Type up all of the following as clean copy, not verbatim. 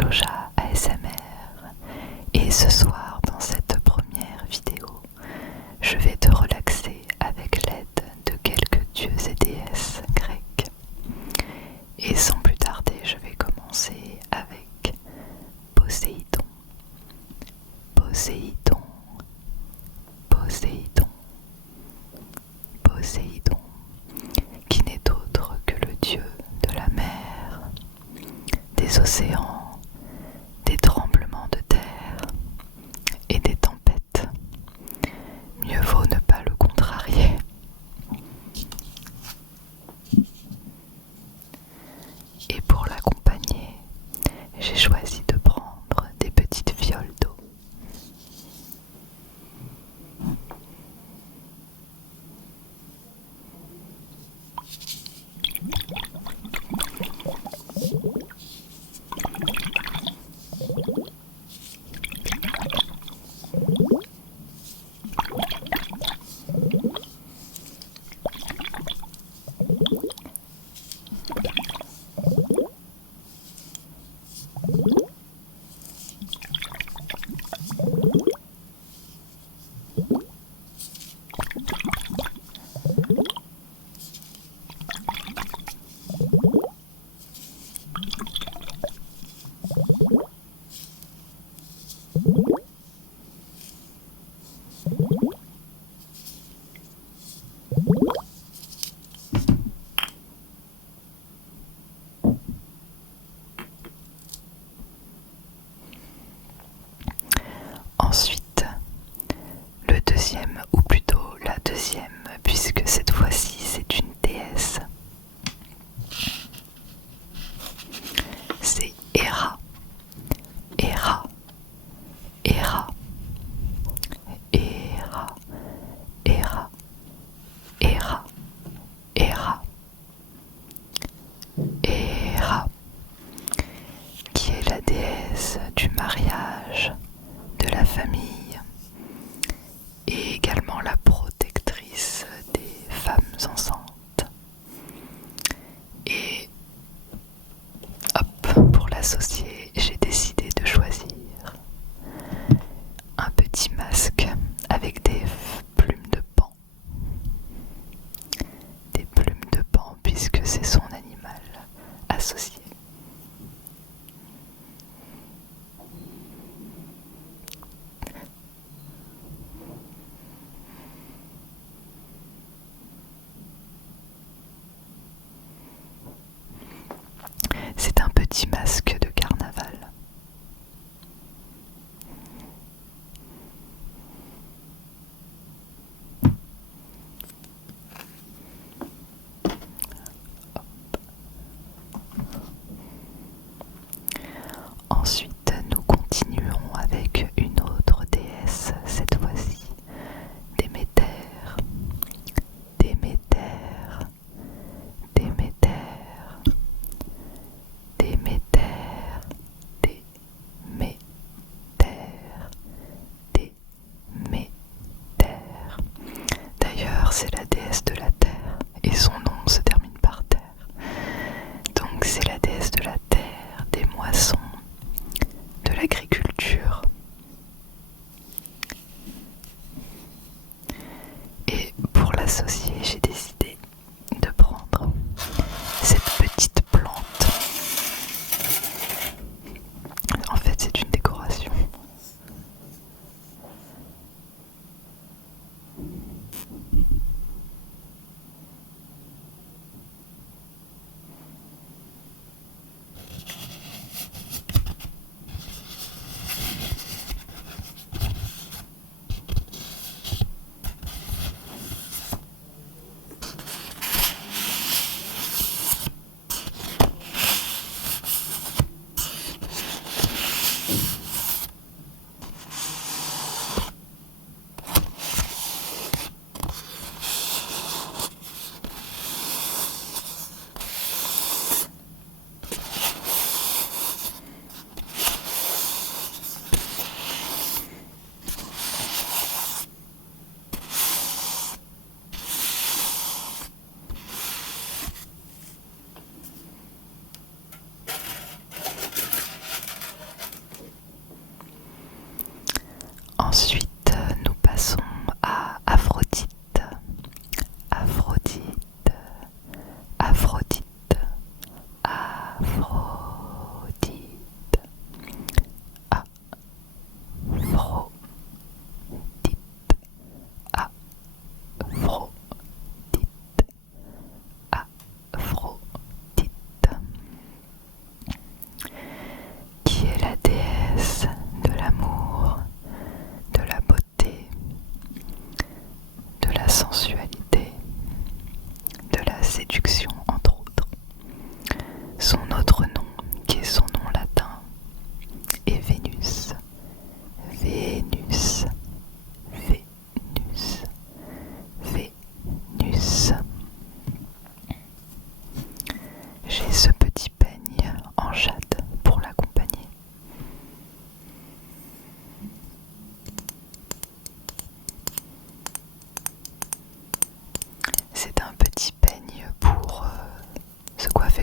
Joja ASMR et ce soir dans cette première vidéo, je vais te relaxer avec l'aide de quelques dieux et déesses grecs. Et sans plus tarder, je vais commencer avec Poséidon. Poséidon, Poséidon, Poséidon, qui n'est autre que le dieu de la mer, des océans, des tremblements de terre et des tempêtes. Mieux vaut ne pas le contrarier. Et pour l'accompagner, j'ai choisi de prendre des petites fioles d'eau. Ensuite, le deuxième, ou plutôt la deuxième, puisque cette fois-ci c'est une déesse, c'est Héra. Héra, Héra, Héra, Héra, Héra, Héra, Héra, qui est la déesse du mariage, de la famille et également la protectrice des femmes enceintes. Et hop, pour l'associer, j'ai décidé de choisir un petit masque avec des plumes de paon. Des plumes de paon puisque c'est son animal associé.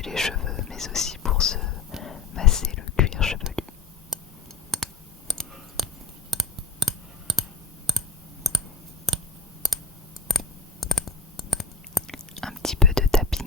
les cheveux, mais aussi pour se masser le cuir chevelu. Un petit peu de tapping.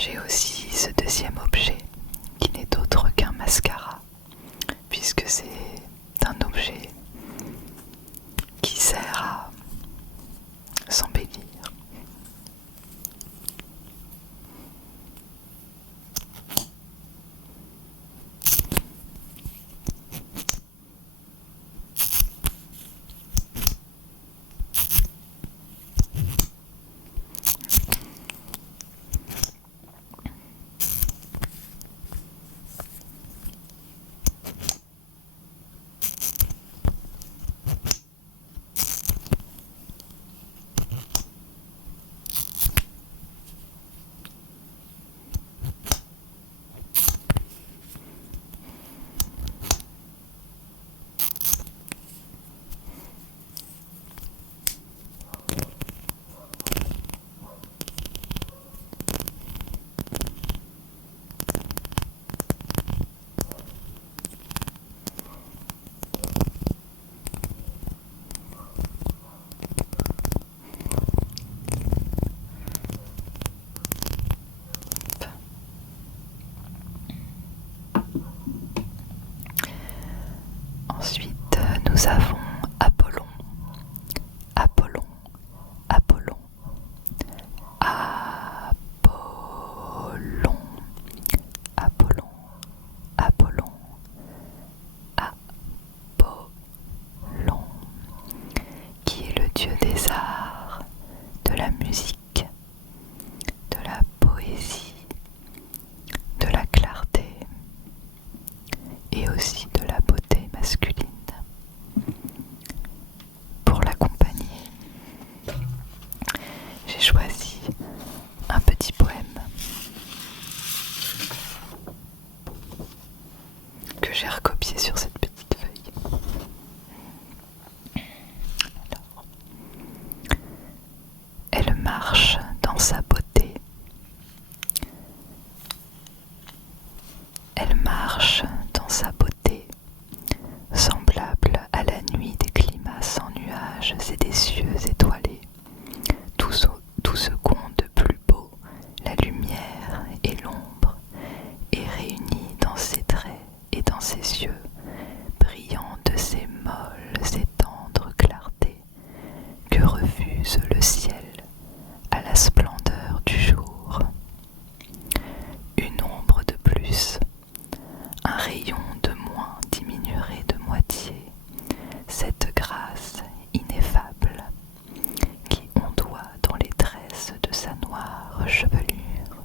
J'ai aussi ce deuxième objet qui n'est autre qu'un mascara, puisque c'est un objet qui sert à s'embellir. Ensuite, nous avons Apollon, Apollon, Apollon, Apollon, Apollon, Apollon, Apollon, qui est le dieu des arts, de la musique, de la poésie, de la clarté et aussi de la beauté masculine. Pour l'accompagner, j'ai choisi un petit poème que j'ai recopié sur cette petite feuille. Alors, elle marche dans sa beauté. Elle marche dans sa beauté, semblable à la nuit des climats sans nuages et des cieux étoilés. Tout ce qu'ont de plus beau, la lumière et l'ombre, est réuni dans ses traits et dans ses yeux, brillant de ces molles et tendres clartés que refuse le ciel à la splendeur du jour. Une ombre de plus, un rayon de moins diminuerait de moitié cette grâce ineffable qui ondoie dans les tresses de sa noire chevelure,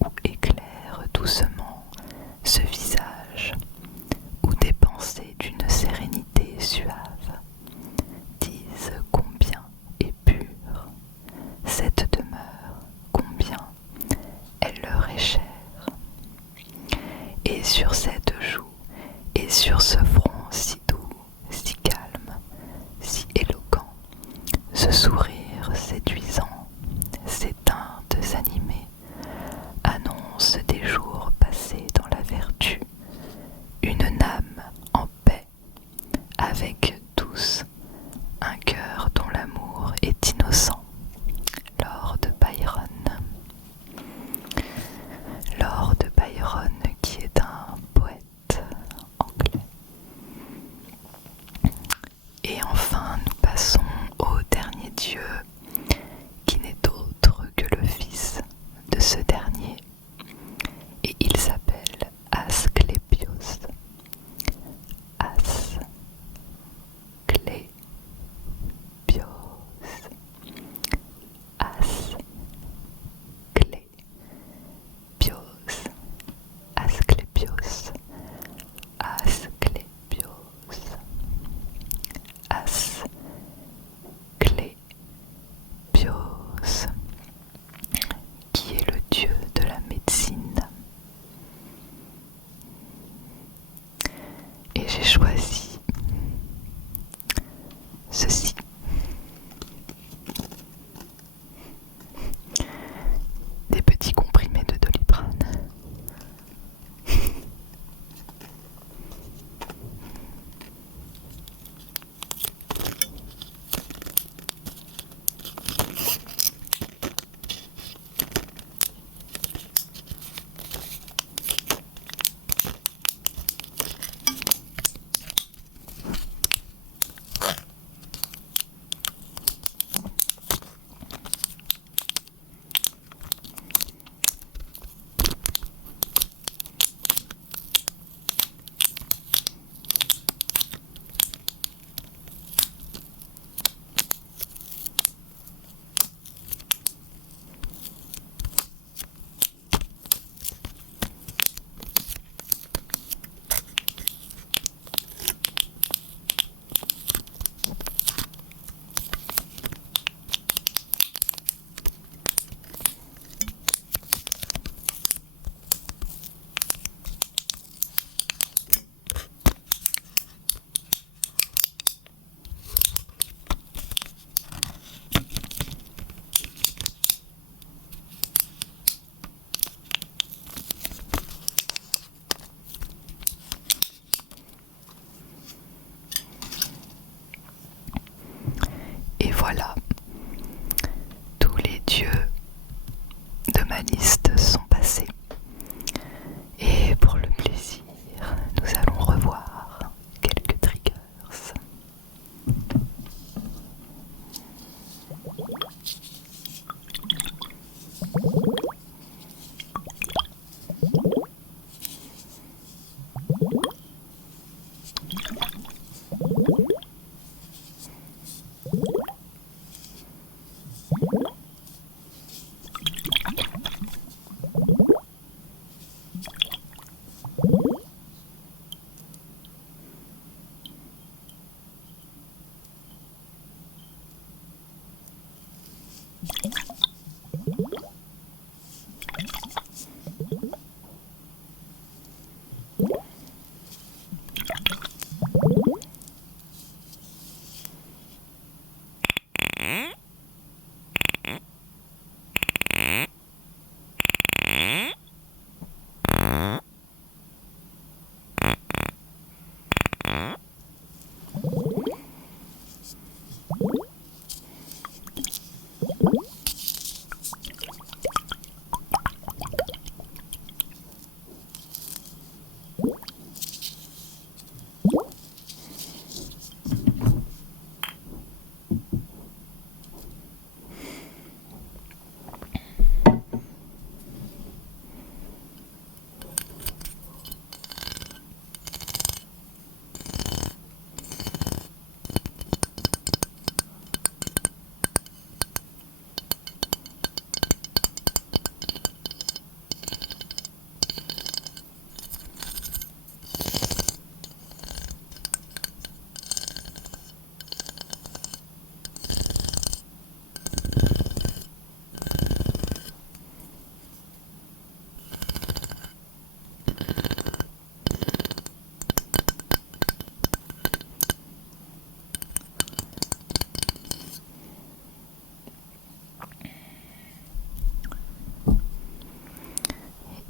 ou éclaire doucement ce visage, où des pensées d'une sérénité suave disent combien est pure cette demeure, combien elle leur est chère. Et sur cette joue et sur ce front si doux, si calme, si éloquent, ce sourire séduisant, ces teintes animées annoncent des jours passés dans la vertu,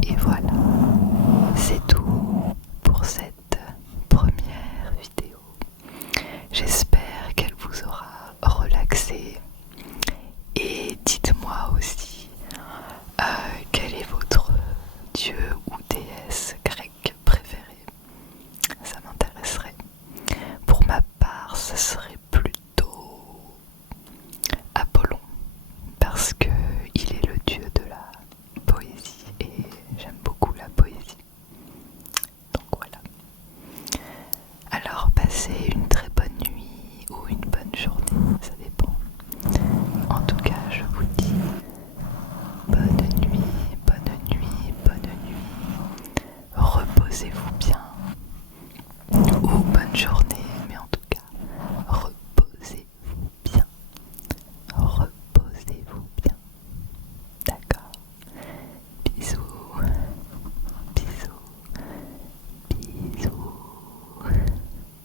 Et voilà, c'est tout pour cette première vidéo. J'espère qu'elle vous aura relaxé. Et dites-moi aussi quel est votre dieu ou déesse grecque préféré. Ça m'intéresserait. Pour ma part, ce serait plutôt Apollon, parce que il est le dieu de la poésie et j'aime beaucoup la poésie. Donc voilà. Alors passez une très bonne nuit ou une bonne journée, ça dépend. En tout cas, je vous dis bonne nuit, bonne nuit, bonne nuit. Reposez-vous